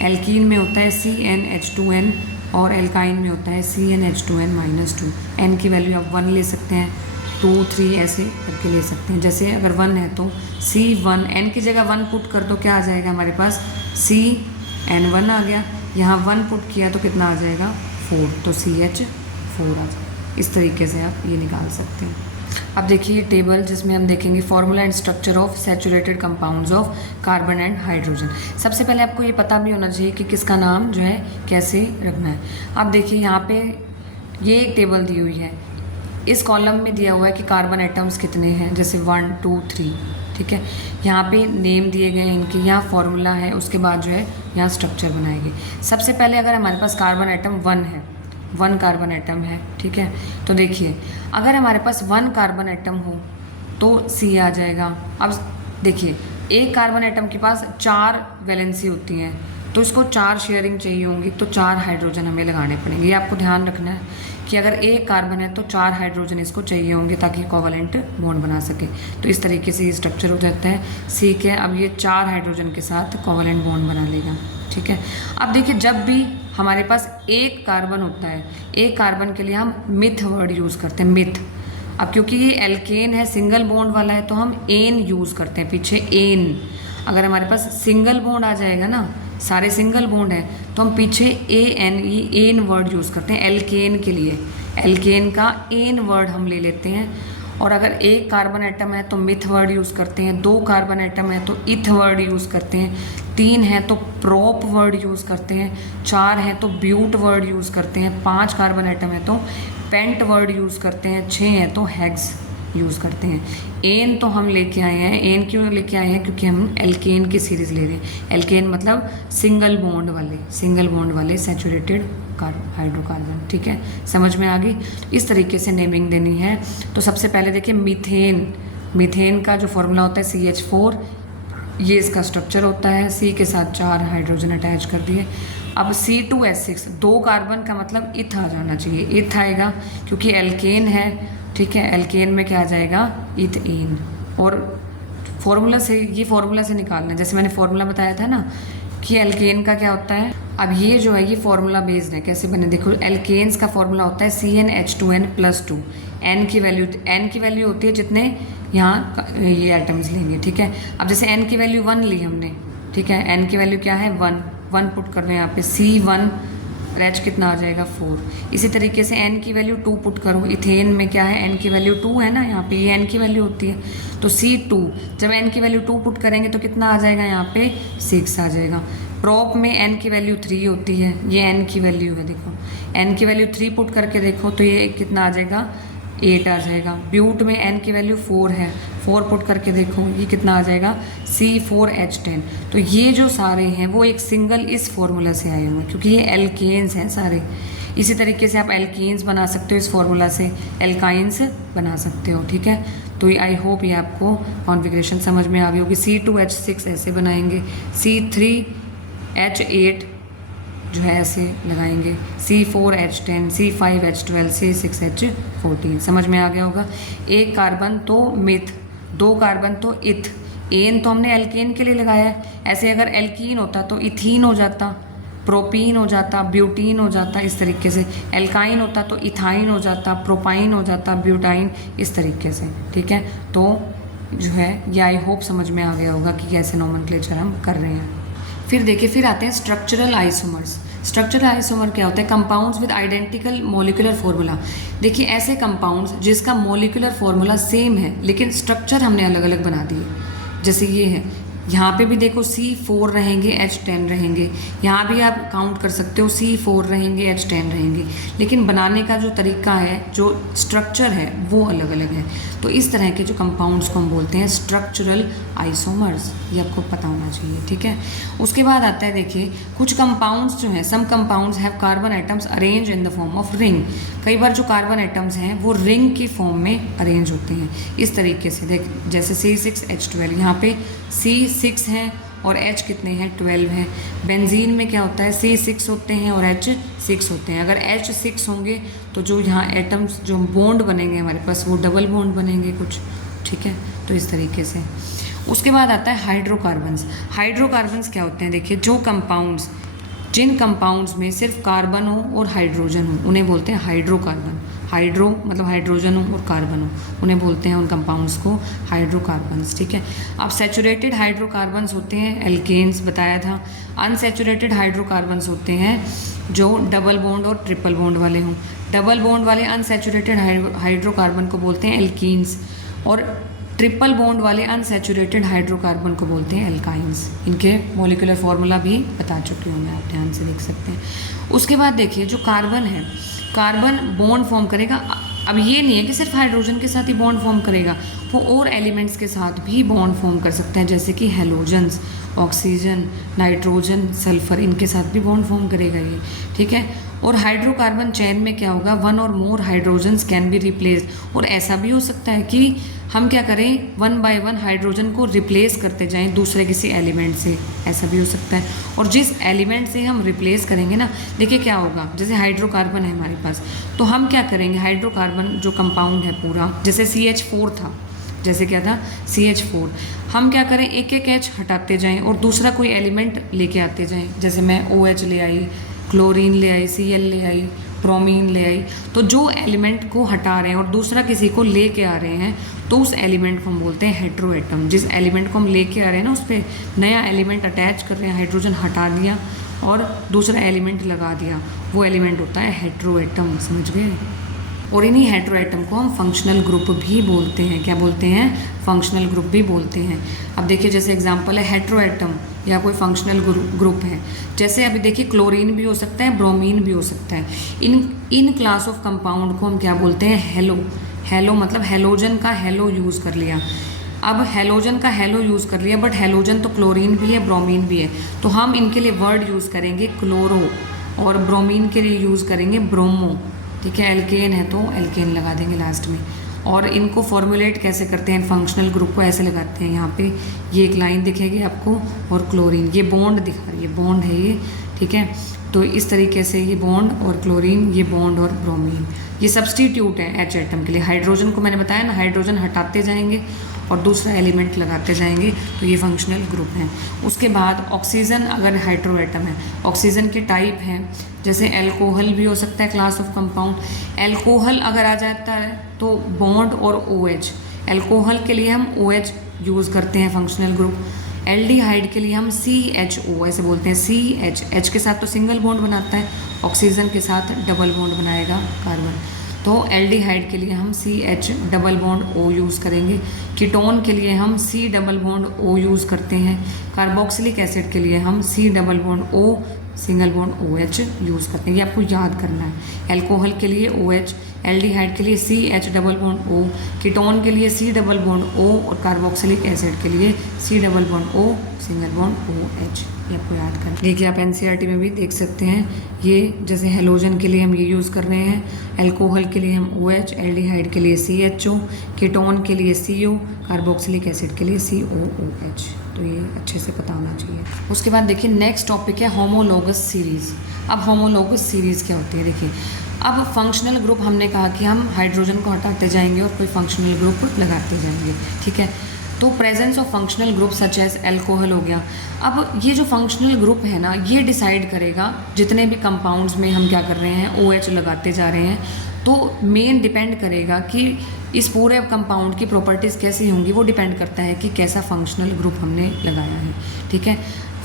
एल्कीन में होता है CnH2n और एल्काइन में होता है CnH2n-2। n की वैल्यू आप 1 ले सकते हैं, 2 3 ऐसे करके ले सकते हैं। जैसे अगर 1 है तो C1, n की जगह 1 पुट कर दो, क्या आ जाएगा हमारे पास CN1 आ गया। यहाँ 1 पुट किया तो कितना आ जाएगा 4, तो CH4 आ जाएगा। इस तरीके से आप ये निकाल सकते हैं। अब देखिए टेबल जिसमें हम देखेंगे formula and structure of saturated compounds of carbon and hydrogen. सबसे पहले आपको ये पता भी होना चाहिए कि किसका नाम जो है कैसे रखना है। अब देखिए यहाँ पे ये एक टेबल दी हुई है, इस कॉलम में दिया हुआ है कि कार्बन एटम्स कितने हैं, जैसे 1 2 3, ठीक है। यहाँ पे नेम दिए गए हैं इनके, यहाँ फॉर्मूला है, उसके बाद जो है यहाँ स्ट्रक्चर बनाएंगे। सबसे पहले अगर हमारे पास कार्बन एटम 1 है, 1 कार्बन एटम है, ठीक है, तो देखिए अगर हमारे पास 1 कार्बन एटम हो तो C आ जाएगा। अब देखिए एक कार्बन एटम के पास 4 वैलेंसी होती हैं, तो इसको 4 शेयरिंग चाहिए होंगी, तो 4 हाइड्रोजन हमें लगाने पड़ेंगे। ये आपको ध्यान रखना है कि अगर एक कार्बन है तो 4 हाइड्रोजन इसको चाहिए होंगे ताकि कोवलेंट बॉन्ड बना सके। तो इस तरीके से ये स्ट्रक्चर हो जाता है। ठीक है, अब ये 4 हाइड्रोजन के साथ कोवलेंट बॉन्ड बना लेगा, ठीक है। अब देखिए जब भी हमारे पास एक कार्बन होता है, एक कार्बन के लिए हम मिथ वर्ड यूज़ करते हैं, मिथ। अब क्योंकि ये एल्केन है, सिंगल बॉन्ड वाला है, तो हम एन यूज़ करते हैं पीछे, एन। अगर हमारे पास सिंगल बॉन्ड आ जाएगा ना, सारे सिंगल बॉन्ड है, तो हम पीछे एन वर्ड यूज़ करते हैं एल्केन के लिए। एल्केन का एन वर्ड हम ले लेते हैं। और अगर एक कार्बन एटम है तो मिथ वर्ड यूज़ करते हैं, 2 कार्बन एटम है तो इथ वर्ड यूज़ करते हैं, 3 है तो प्रोप वर्ड यूज़ करते हैं, 4 है तो ब्यूट वर्ड यूज़ करते हैं, 5 कार्बन एटम है तो पेंट वर्ड यूज़ करते हैं, 6 है तो हेक्स यूज़ करते हैं। एन तो हम लेके आए हैं, एन क्यों लेके आए हैं, क्योंकि हम एल्केन की सीरीज़ ले रहे हैं। एल्केन मतलब सिंगल बॉन्ड वाले सैचुरेटेड हाइड्रोकार्बन, ठीक है, समझ में आ गई। इस तरीके से नेमिंग देनी है। तो सबसे पहले देखिए मीथेन का जो फॉर्मूला होता है CH4, ये इसका स्ट्रक्चर होता है, C के साथ 4 हाइड्रोजन अटैच कर दिए। अब C2H6, 2 कार्बन का मतलब इथ आ जाना चाहिए, इथ आएगा क्योंकि एल्केन है, ठीक है। एल्केन में क्या आ जाएगा, इथेन। और फॉर्मूला से निकालना है, जैसे मैंने फॉर्मूला बताया था ना कि एल्केन का क्या होता है। अब ये जो है ये फॉर्मूला बेस्ड है, कैसे बने देखो। एल्केन्स का फॉर्मूला होता है CnH2n+2। n की वैल्यू होती है जितने यहाँ ये आइटम्स लेंगे, ठीक है। अब जैसे n की वैल्यू 1 ली हमने, ठीक है, n की वैल्यू क्या है 1 पुट कर दो यहाँ पे, C1 और H कितना आ जाएगा 4। इसी तरीके से n की वैल्यू 2 पुट करो। इथेन में क्या है, n की वैल्यू 2 है ना, यहाँ पे ये n की वैल्यू होती है, तो C2। जब n की वैल्यू 2 पुट करेंगे तो कितना आ जाएगा, यहाँ पे 6 आ जाएगा। प्रोप में n की वैल्यू 3 होती है, ये n की वैल्यू है, देखो n की वैल्यू 3 पुट करके देखो तो ये कितना आ जाएगा 8 आ जाएगा। ब्यूट में n की वैल्यू 4 है, 4 पुट करके देखो ये कितना आ जाएगा C4H10। तो ये जो सारे हैं वो एक सिंगल इस फॉर्मूला से आए हुए हैं क्योंकि ये एल्केन्स हैं सारे। इसी तरीके से आप एल्कीन्स बना सकते हो इस फॉर्मूला से, एल्काइंस बना सकते हो, ठीक है। तो ये आई होप ये आपको कॉन्फ़िगरेशन समझ में आ गई होगी। C2H6 ऐसे बनाएंगे, C3H8 जो है ऐसे लगाएंगे, C4H10, C5H12, C6H14। समझ में आ गया होगा। एक कार्बन तो मिथ, 2 कार्बन तो इथ। एन तो हमने एल्केन के लिए लगाया है, ऐसे अगर एल्कीन होता तो इथीन हो जाता, प्रोपीन हो जाता, ब्यूटीन हो जाता, इस तरीके से। एल्काइन होता तो इथाइन हो जाता, प्रोपाइन हो जाता, ब्यूटाइन, इस तरीके से, ठीक है। तो जो है ये आई होप समझ में आ गया होगा कि कैसे नोमेनक्लेचर हम कर रहे हैं। फिर देखिए, फिर आते हैं स्ट्रक्चरल आइसोमर्स। स्ट्रक्चरल आइसोमर क्या होता है, compounds with identical molecular formula. देखिए ऐसे कंपाउंड्स जिसका मॉलिक्यूलर फॉर्मूला सेम है लेकिन स्ट्रक्चर हमने अलग अलग बना दिए, जैसे ये है, यहाँ पे भी देखो C4 रहेंगे, H10 रहेंगे, यहाँ भी आप काउंट कर सकते हो C4 रहेंगे, H10 रहेंगे, लेकिन बनाने का जो तरीका है, जो स्ट्रक्चर है वो अलग अलग है। तो इस तरह के जो कंपाउंड्स को हम बोलते हैं स्ट्रक्चरल आइसोमर्स, ये आपको पता होना चाहिए, ठीक है। उसके बाद आता है देखिए कुछ कंपाउंड्स जो हैं, some compounds have carbon atoms arrange in the form of ring. कई बार जो कार्बन आइटम्स हैं वो रिंग की फॉर्म में अरेंज होते हैं इस तरीके से। देख जैसे C6H12, यहाँ पे C6 हैं और H कितने हैं 12 हैं। बेंजीन में क्या होता है, C6 होते हैं और H6 होते हैं। अगर H6 होंगे तो जो यहाँ एटम्स जो बॉन्ड बनेंगे हमारे पास वो डबल बॉन्ड बनेंगे कुछ, ठीक है। तो इस तरीके से। उसके बाद आता है हाइड्रोकार्बन्स। हाइड्रोकार्बन्स क्या होते हैं, देखिए जो कंपाउंड्स, जिन कंपाउंड्स में सिर्फ कार्बन हो और हाइड्रोजन हो उन्हें बोलते हैं हाइड्रोकार्बन। हाइड्रो मतलब हाइड्रोजन हो और कार्बन हो, उन्हें बोलते हैं उन कंपाउंड्स को हाइड्रोकार्बन्स। ठीक है, अब सैचुरेटेड हाइड्रोकार्बन्स होते हैं एल्केन्स, बताया था। अनसैचुरेटेड हाइड्रोकार्बन्स होते हैं जो डबल बॉन्ड और ट्रिपल बॉन्ड वाले हों। डबल बॉन्ड वाले अनसैचुरेटेड हाइड्रोकार्बन को बोलते हैं एल्कीन्स, और ट्रिपल बॉन्ड वाले अनसैचुरेटेड हाइड्रोकार्बन को बोलते हैं एल्काइंस। इनके मॉलिक्यूलर फार्मूला भी बता चुकी हूँ मैं, आप ध्यान से देख सकते हैं। उसके बाद देखिए जो कार्बन है, कार्बन बॉन्ड फॉर्म करेगा। अब ये नहीं है कि सिर्फ हाइड्रोजन के साथ ही बॉन्ड फॉर्म करेगा, वो और एलिमेंट्स के साथ भी बॉन्ड फॉर्म कर सकते हैं, जैसे कि हेलोजन्स, ऑक्सीजन, नाइट्रोजन, सल्फर, इनके साथ भी बॉन्ड फॉर्म करेगा ये। ठीक है, और हाइड्रोकार्बन चेन में क्या होगा, वन और मोर हाइड्रोजन्स कैन बी रिप्लेस। और ऐसा भी हो सकता है कि हम क्या करें, वन बाय वन हाइड्रोजन को रिप्लेस करते जाएं दूसरे किसी एलिमेंट से, ऐसा भी हो सकता है। और जिस एलिमेंट से हम रिप्लेस करेंगे ना, देखिए क्या होगा, जैसे हाइड्रोकार्बन है हमारे पास, तो हम क्या करेंगे, हाइड्रोकार्बन जो कंपाउंड है पूरा, जैसे CH4 था, जैसे क्या था CH4, हम क्या करें, एक एक H हटाते जाएं और दूसरा कोई एलिमेंट लेके आते जाएं। जैसे मैं OH ले आई, क्लोरीन ले आई, Cl ले आई, ब्रोमीन ले आई। तो जो एलिमेंट को हटा रहे हैं और दूसरा किसी को लेके आ रहे हैं, तो उस एलिमेंट को हम बोलते हैं हेट्रोएटम। जिस एलिमेंट को हम लेके आ रहे हैं ना, उस पर नया एलिमेंट अटैच कर रहे हैं, हाइड्रोजन हटा दिया और दूसरा एलिमेंट लगा दिया, वो एलिमेंट होता है हेट्रोएटम। समझ गए? और इन्हीं हेट्रोएटम को हम फंक्शनल ग्रुप भी बोलते हैं। क्या बोलते हैं? फंक्शनल ग्रुप भी बोलते हैं। अब देखिए जैसे एग्जांपल है हेट्रोएटम या कोई फंक्शनल ग्रुप है, जैसे अभी देखिए क्लोरीन भी हो सकता है, ब्रोमीन भी हो सकता है। इन क्लास ऑफ कंपाउंड को हम क्या बोलते हैं? हेलो मतलब हेलोजन का हेलो यूज़ कर लिया। अब हेलोजन का हेलो यूज़ कर लिया, बट हेलोजन तो क्लोरीन भी है, ब्रोमीन भी है, तो हम इनके लिए वर्ड यूज़ करेंगे क्लोरो, और ब्रोमीन के लिए यूज़ करेंगे ब्रोमो। ठीक है, एल्केन है तो एल्केन लगा देंगे लास्ट में। और इनको फॉर्मुलेट कैसे करते हैं, फंक्शनल ग्रुप को ऐसे लगाते हैं, यहाँ पे ये एक लाइन दिखेगी आपको, और क्लोरीन ये बॉन्ड दिखा रही है, बॉन्ड है ये। ठीक है, तो इस तरीके से ये बॉन्ड और क्लोरीन, ये बॉन्ड और ब्रोमीन, ये सब्सटीट्यूट है H एटम के लिए। हाइड्रोजन को मैंने बताया ना, हाइड्रोजन हटाते जाएंगे और दूसरा एलिमेंट लगाते जाएंगे, तो ये फंक्शनल ग्रुप हैं। उसके बाद ऑक्सीजन अगर हाइड्रो एटम है, ऑक्सीजन के टाइप हैं, जैसे एल्कोहल भी हो सकता है क्लास ऑफ कंपाउंड। एल्कोहल अगर आ जाता है तो बॉन्ड और OH, एल्कोहल के लिए हम OH यूज़ करते हैं फंक्शनल ग्रुप। एल्डिहाइड के लिए हम CHO ऐसे बोलते हैं, H के साथ तो सिंगल बॉन्ड बनाता है, ऑक्सीजन के साथ डबल बॉन्ड बनाएगा कार्बन, तो एल्डिहाइड के लिए हम CH double bond O use करेंगे। कीटोन के लिए हम C double bond O use करते हैं। कार्बोक्सिलिक एसिड के लिए हम C double bond O single bond OH use करते हैं, ये आपको याद करना है। एल्कोहल के लिए OH, एल्डिहाइड के लिए CH double bond O, ketone के लिए C डबल बॉन्ड O, और कार्बोक्सिलिक एसिड के लिए C double bond O single bond OH, ये आपको याद करना है। देखिए आप NCERT में भी देख सकते हैं, ये जैसे हेलोजन के लिए हम ये यूज़ कर रहे हैं, एल्कोहल के लिए हम OH, एल्डिहाइड के लिए CHO, कीटोन के लिए CO, कार्बोक्सिलिक एसिड के लिए COOH, तो ये अच्छे से पता होना चाहिए। उसके बाद देखिए नेक्स्ट टॉपिक है होमोलोगस सीरीज़। अब होमोलोगस सीरीज़ क्या होती है? देखिए अब फंक्शनल ग्रुप हमने कहा कि हम हाइड्रोजन को हटाते जाएंगे और कोई फंक्शनल ग्रुप लगाते जाएंगे। ठीक है, तो presence of functional group such as alcohol हो गया। अब ये जो फंक्शनल ग्रुप है ना, ये डिसाइड करेगा जितने भी कंपाउंड्स में हम क्या कर रहे हैं, OH लगाते जा रहे हैं, तो मेन डिपेंड करेगा कि इस पूरे कंपाउंड की प्रॉपर्टीज़ कैसी होंगी, वो डिपेंड करता है कि कैसा फंक्शनल ग्रुप हमने लगाया है। ठीक है,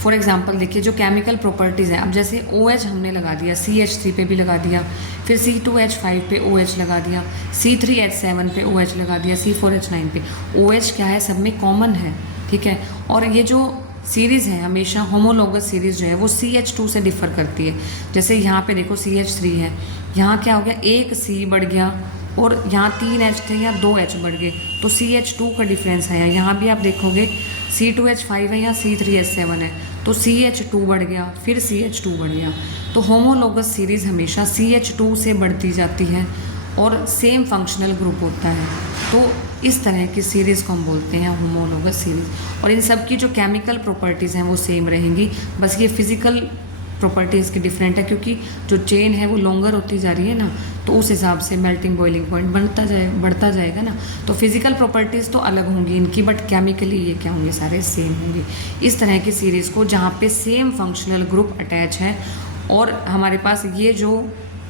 फॉर एग्जांपल देखिए जो केमिकल प्रॉपर्टीज़ हैं, अब जैसे OH हमने लगा दिया, CH3 पे भी लगा दिया, फिर C2H5 पे OH लगा दिया, C3H7 पे OH लगा दिया, C4H9 पे OH क्या है, सब में कॉमन है। ठीक है, और ये जो सीरीज़ है हमेशा होमोलोगस सीरीज़ जो है वो CH2 से डिफ़र करती है। जैसे यहाँ पे देखो CH3 है, यहाँ क्या हो गया, एक C बढ़ गया, और यहाँ 3 H थे या 2 H बढ़ गए, तो CH2 का डिफरेंस है। यहाँ भी आप देखोगे C2H5 है या C3H7 है, तो CH2 बढ़ गया, फिर CH2 बढ़ गया। तो होमोलोगस सीरीज़ हमेशा CH2 से बढ़ती जाती है और सेम फंक्शनल ग्रुप होता है, तो इस तरह की सीरीज़ को हम बोलते हैं होमोलोगस सीरीज़। और इन सब की जो केमिकल प्रॉपर्टीज़ हैं वो सेम रहेंगी, बस ये फिज़िकल प्रॉपर्टीज़ की डिफरेंट है, क्योंकि जो चेन है वो लॉन्गर होती जा रही है ना, तो उस हिसाब से मेल्टिंग बॉइलिंग पॉइंट बढ़ता जाएगा ना, तो फिजिकल प्रॉपर्टीज़ तो अलग होंगी इनकी, बट केमिकली ये क्या होंगे, सारे सेम होंगे। इस तरह की सीरीज़ को जहाँ पे सेम फंक्शनल ग्रुप अटैच है और हमारे पास ये जो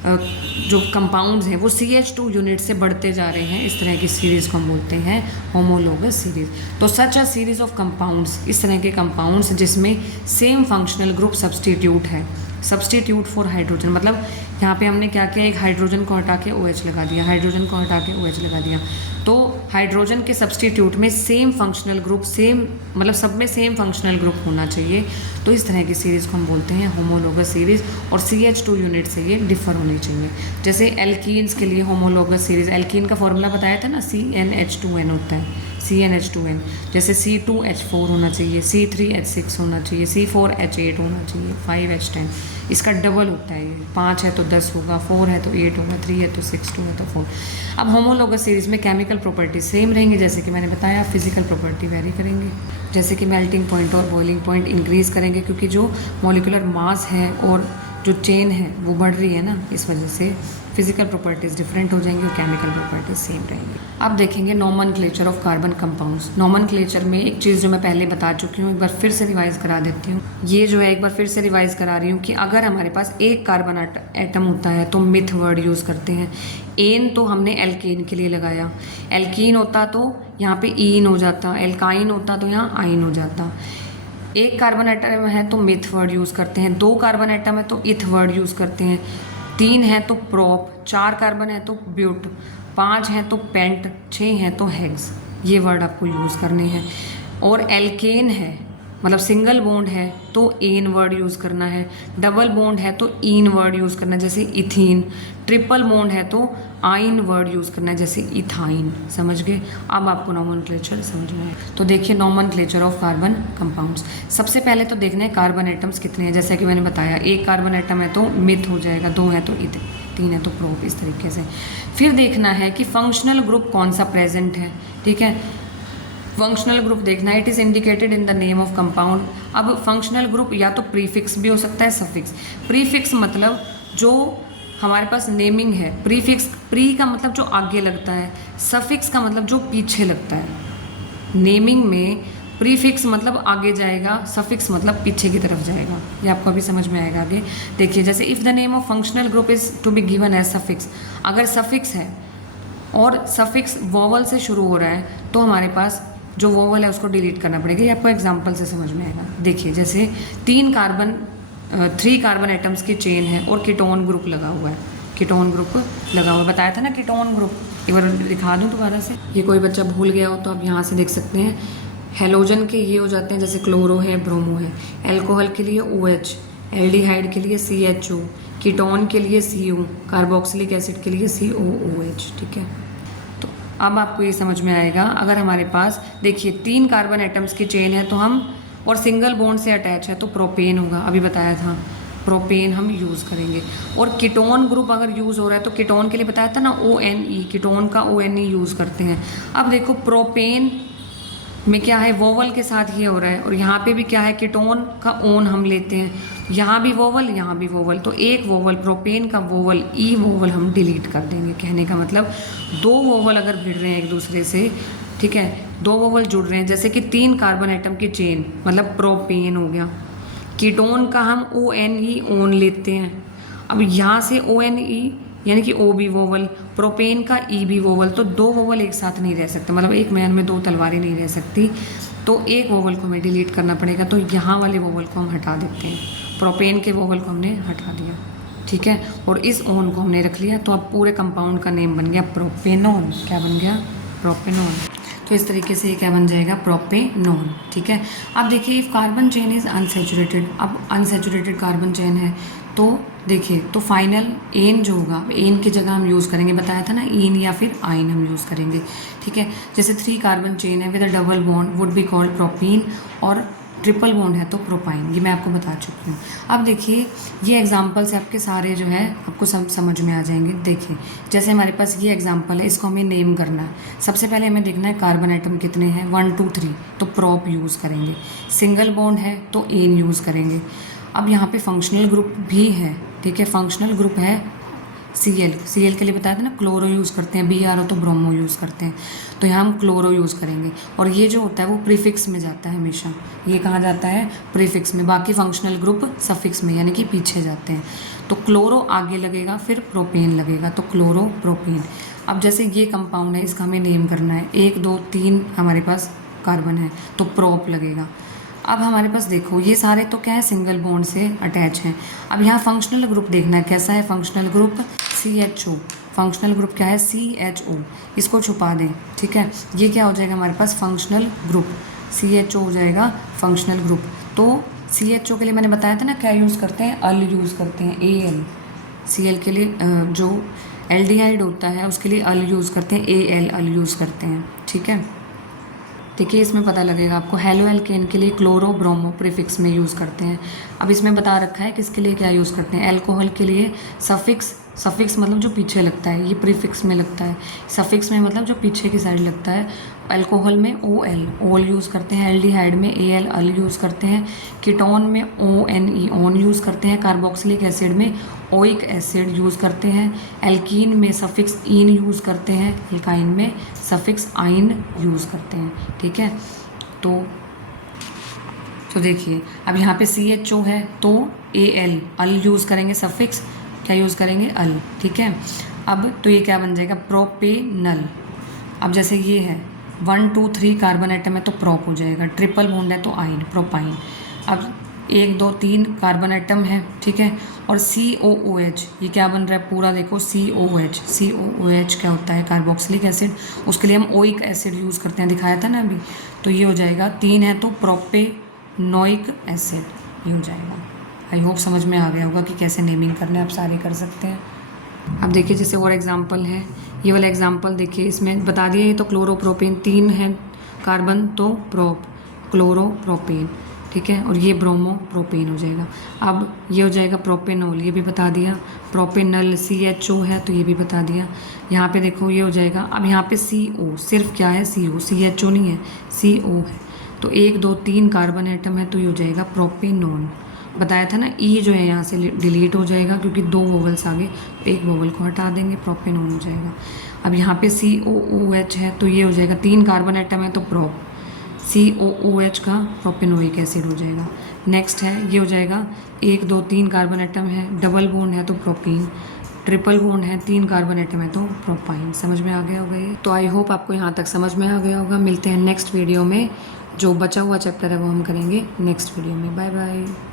जो कंपाउंड्स हैं वो CH2 यूनिट से बढ़ते जा रहे हैं, इस तरह की सीरीज़ को हम बोलते हैं होमोलोगस सीरीज़। तो सच अ सीरीज़ ऑफ कंपाउंड्स, इस तरह के कंपाउंड्स जिसमें सेम फंक्शनल ग्रुप सब्सटीट्यूट है, सब्सटीट्यूट फॉर हाइड्रोजन, मतलब यहाँ पे हमने क्या किया, एक हाइड्रोजन को हटा के OH लगा दिया, हाइड्रोजन को हटा के OH लगा दिया। तो हाइड्रोजन के सब्सटीट्यूट में सेम फंक्शनल ग्रुप, सेम मतलब सब में सेम फंक्शनल ग्रुप होना चाहिए। तो इस तरह की सीरीज़ को हम बोलते हैं होमोलोगस सीरीज़, और CH2 यूनिट से ये डिफर होनी चाहिए। जैसे एल्कीन्स के लिए होमोलोगस सीरीज़, एल्कीन का फॉर्मूला बताया था ना, CnH2n होता है, CnH2n। जैसे C2H4 होना चाहिए, C3H6 होना चाहिए, C4H8 होना चाहिए, 5H10, इसका डबल होता है। 5 है तो 10 होगा, 4 है तो 8 होगा, 3 है तो 6, 2 है तो 4। अब होमोलोगस सीरीज़ में केमिकल प्रॉपर्टी सेम रहेंगी, जैसे कि मैंने बताया, फिजिकल प्रॉपर्टी वेरी करेंगे, जैसे कि मेल्टिंग पॉइंट और बॉइलिंग पॉइंट इंक्रीज़ करेंगे, क्योंकि जो मॉलिक्यूलर मास है और जो चेन है वो बढ़ रही है ना, इस वजह से फिजिकल प्रॉपर्टीज़ डिफरेंट हो जाएंगी और केमिकल प्रॉपर्टीज सेम रहेंगी। अब देखेंगे nomenclature of carbon compounds. Nomenclature में एक चीज़ जो मैं पहले बता चुकी हूँ, एक बार फिर से रिवाइज करा देती हूँ। ये जो है एक बार फिर से रिवाइज करा रही हूँ कि अगर हमारे पास एक कार्बन एटम होता है तो मिथ वर्ड यूज़ करते हैं। एन तो हमने एल्केन के लिए लगाया, एल्कीन होता तो यहाँ पे ईन हो जाता, एल्काइन होता तो यहाँ आइन हो जाता। एक कार्बन एटम है तो मिथ वर्ड यूज़ करते हैं, 2 कार्बन एटम है तो इथ वर्ड यूज़ करते हैं, 3 है तो प्रोप, 4 कार्बन है तो ब्यूट, 5 है तो पेंट, 6 है तो हेक्स। ये वर्ड आपको यूज़ करने हैं। और एल्केन है मतलब सिंगल बॉन्ड है तो एन वर्ड यूज़ करना है, डबल बॉन्ड है तो ईन वर्ड यूज़ करना है जैसे इथीन, ट्रिपल बॉन्ड है तो आइन वर्ड यूज़ करना है जैसे इथाइन। समझ गए? अब आपको नोमेनक्लेचर समझ में आए तो देखिए नोमेनक्लेचर ऑफ कार्बन कंपाउंड्स। सबसे पहले तो देखना है कार्बन एटम्स कितने हैं। जैसे कि मैंने बताया, एक कार्बन एटम है तो मिथ हो जाएगा, 2 है तो इथ, 3 है तो प्रोप, इस तरीके से। फिर देखना है कि फंक्शनल ग्रुप कौन सा प्रेजेंट है। ठीक है, फंक्शनल ग्रुप देखना है, it is indicated in the name of compound. अब फंक्शनल ग्रुप या तो प्रीफिक्स भी हो सकता है, सफिक्स। प्रीफिक्स मतलब जो हमारे पास नेमिंग है, प्रीफिक्स, प्री का मतलब जो आगे लगता है, सफिक्स का मतलब जो पीछे लगता है। नेमिंग में प्रीफिक्स मतलब आगे जाएगा, सफिक्स मतलब पीछे की तरफ जाएगा। ये आपको अभी समझ में आएगा आगे। देखिए, जैसे if the name of functional group is to be given as suffix, अगर सफिक्स है और सफिक्स वोवल से शुरू हो रहा है तो हमारे पास जो वोवल है उसको डिलीट करना पड़ेगा। ये आपको एग्जांपल से समझ में आएगा। देखिए, जैसे 3 कार्बन एटम्स की चेन है और कीटोन ग्रुप लगा हुआ है, कीटोन ग्रुप लगा हुआ, बताया था ना कीटोन ग्रुप। एक बार दिखा दूँ दोबारा से, ये कोई बच्चा भूल गया हो तो आप यहाँ से देख सकते हैं। हेलोजन के ये हो जाते हैं, जैसे क्लोरो है, ब्रोमो है, एल्कोहल के लिए OH, एल्डिहाइड के लिए CHO, कीटोन के लिए Cu, कार्बोक्सिलिक एसिड के लिए COOH। ठीक है, तो अब आपको ये समझ में आएगा। अगर हमारे पास देखिए 3 कार्बन एटम्स की चेन है तो हम, और सिंगल बॉन्ड से अटैच है तो प्रोपेन होगा, अभी बताया था प्रोपेन हम यूज़ करेंगे। और कीटोन ग्रुप अगर यूज़ हो रहा है तो कीटोन के लिए बताया था ना ONE, कीटोन का ONE यूज़ करते हैं। अब देखो प्रोपेन में क्या है, वोवल के साथ ये हो रहा है, और यहाँ पे भी क्या है, कीटोन का ओन हम लेते हैं, यहाँ भी वोवल, यहाँ भी वोवल, तो एक वोवल प्रोपेन का वोवल ई वोवल हम डिलीट कर देंगे। कहने का मतलब 2 वोवल अगर भिड़ रहे हैं एक दूसरे से, ठीक है, 2 वोवल जुड़ रहे हैं, जैसे कि 3 कार्बन एटम की चेन मतलब प्रोपेन हो गया, कीटोन का हम ONE ओन लेते हैं। अब यहाँ से ONE यानी कि O भी वोवल, प्रोपेन का E भी वोवल, तो 2 वोवल एक साथ नहीं रह सकते, मतलब एक मैन में 2 तलवारें नहीं रह सकती, तो एक वोवल को हमें डिलीट करना पड़ेगा। तो यहाँ वाले वोवल को हम हटा देते हैं, प्रोपेन के वोवल को हमने हटा दिया। ठीक है, और इस ओन को हमने रख लिया, तो अब पूरे कंपाउंड का नेम बन गया प्रोपेनोन। क्या बन गया? प्रोपेनोन। तो इस तरीके से ये क्या बन जाएगा? प्रोपेनोन। ठीक है, अब देखिए if carbon chain is unsaturated, अब अनसेचुरेटेड कार्बन चेन है तो देखिए, तो फाइनल एन जो होगा, एन की जगह हम यूज़ करेंगे, बताया था ना ईन या फिर आइन हम यूज़ करेंगे। ठीक है, जैसे 3 कार्बन चेन है with a double bond would be called propene, और ट्रिपल बॉन्ड है तो प्रोपाइन। ये मैं आपको बता चुकी हूँ। अब देखिए ये एग्जाम्पल से आपके सारे जो है आपको समझ में आ जाएंगे। देखिए जैसे हमारे पास ये एग्जाम्पल है, इसको हमें नेम करना है। सबसे पहले हमें देखना है कार्बन आइटम कितने हैं, 1 2 3, तो प्रोप यूज़ करेंगे। सिंगल बॉन्ड है तो एन यूज़ करेंगे। अब यहाँ पे फंक्शनल ग्रुप भी है, ठीक है, फंक्शनल ग्रुप है Cl के लिए बताया था ना क्लोरो यूज़ करते हैं, Br तो ब्रोमो यूज़ करते हैं, तो यहाँ हम क्लोरो यूज़ करेंगे। और ये जो होता है वो प्रीफिक्स में जाता है हमेशा, ये कहाँ जाता है? प्रीफिक्स में। बाकी फंक्शनल ग्रुप सफिक्स में यानी कि पीछे जाते हैं। तो क्लोरो आगे लगेगा, फिर प्रोपेन लगेगा, तो क्लोरो प्रोपेन। अब जैसे ये कंपाउंड है, इसका हमें नेम करना है, 1 2 3 हमारे पास कार्बन है, तो प्रोप लगेगा। अब हमारे पास देखो ये सारे तो क्या है, सिंगल बॉन्ड से अटैच हैं। अब यहाँ फंक्शनल ग्रुप देखना है, कैसा है functional group, CHO। Functional group क्या है, CHO। इसको छुपा दें, ठीक है। ये क्या हो जाएगा हमारे पास, फंक्शनल ग्रुप, CHO हो जाएगा फंक्शनल ग्रुप। तो CHO के लिए मैंने बताया था ना क्या यूज़ करते हैं, अल यूज़ करते हैं, AL। Cl के लिए जो एल्डिहाइड होता है उसके लिए अल यूज़ करते हैं, AL अल यूज़ करते हैं, ठीक है। देखिए इसमें पता लगेगा आपको, हेलो एल्केन के लिए क्लोरो ब्रोमो प्रीफिक्स में यूज़ करते हैं। अब इसमें बता रखा है किसके लिए क्या यूज़ करते हैं, एल्कोहल के लिए सफिक्स, सफिक्स मतलब जो पीछे लगता है, ये प्रीफिक्स में लगता है, सफिक्स में मतलब जो पीछे की साइड लगता है। अल्कोहल में OL यूज़ करते हैं, एल्डिहाइड में AL अल यूज़ करते हैं, कीटोन में ONE ऑन यूज़ करते हैं, कार्बोक्सिलिक एसिड में ओइक एसिड यूज़ करते हैं, एल्कीन में सफिक्स इन यूज़ करते हैं, एल्काइन में सफिक्स आइन यूज़ करते हैं, ठीक है। तो देखिए अब यहाँ पे CHO है तो AL अल यूज़ करेंगे, सफिक्स क्या यूज़ करेंगे, अल, ठीक है। अब तो ये क्या बन जाएगा, प्रोपेनल। अब जैसे ये है 1 2 3 कार्बन आइटम है तो प्रोप हो जाएगा, ट्रिपल बॉन्ड है तो आइन, प्रोपाइन। अब 1 2 3 कार्बन आइटम है, ठीक है, और COOH, ये क्या बन रहा है पूरा देखो, COOH क्या होता है, कार्बोक्सिलिक एसिड, उसके लिए हम ओइक एसिड यूज़ करते हैं, दिखाया था ना अभी। तो ये हो जाएगा 3 है तो प्रोपेनोइक एसिड, ये हो जाएगा। आई होप समझ में आ गया होगा कि कैसे नेमिंग करने, आप सारे कर सकते हैं। अब देखिए जैसे और एग्जांपल है, ये वाला एग्जांपल देखिए, इसमें बता दिए ये तो क्लोरोप्रोपेन, 3 है कार्बन तो प्रोप, क्लोरोप्रोपेन, ठीक है, और ये ब्रोमो प्रोपेन हो जाएगा। अब ये हो जाएगा प्रोपेनॉल, ये भी बता दिया, प्रोपेनल CHO है तो ये भी बता दिया। यहाँ पे देखो ये हो जाएगा, अब यहाँ पे CO सिर्फ क्या है, CO, CHO नहीं है, CO है, तो 1 2 3 कार्बन आइटम है तो ये हो जाएगा प्रोपेनॉन। बताया था ना, E जो है यहाँ से डिलीट हो जाएगा क्योंकि 2 वोवल्स आगे, तो एक वोवल को हटा देंगे, प्रोपेनॉन हो जाएगा। अब यहाँ पे COOH है तो ये हो जाएगा, 3 कार्बन आइटम है तो प्रोप, COOH का प्रोपेनोइक एसिड हो जाएगा। नेक्स्ट है ये हो जाएगा, 1 2 3 कार्बन आइटम है, डबल बॉन्ड है तो प्रोपीन, ट्रिपल बॉन्ड है, 3 कार्बन आइटम है तो प्रोपाइन। समझ में आ गया होगा ये, तो आई होप आपको यहाँ तक समझ में आ गया होगा। मिलते हैं नेक्स्ट वीडियो में, जो बचा हुआ चैप्टर है वो हम करेंगे नेक्स्ट वीडियो में। Bye bye.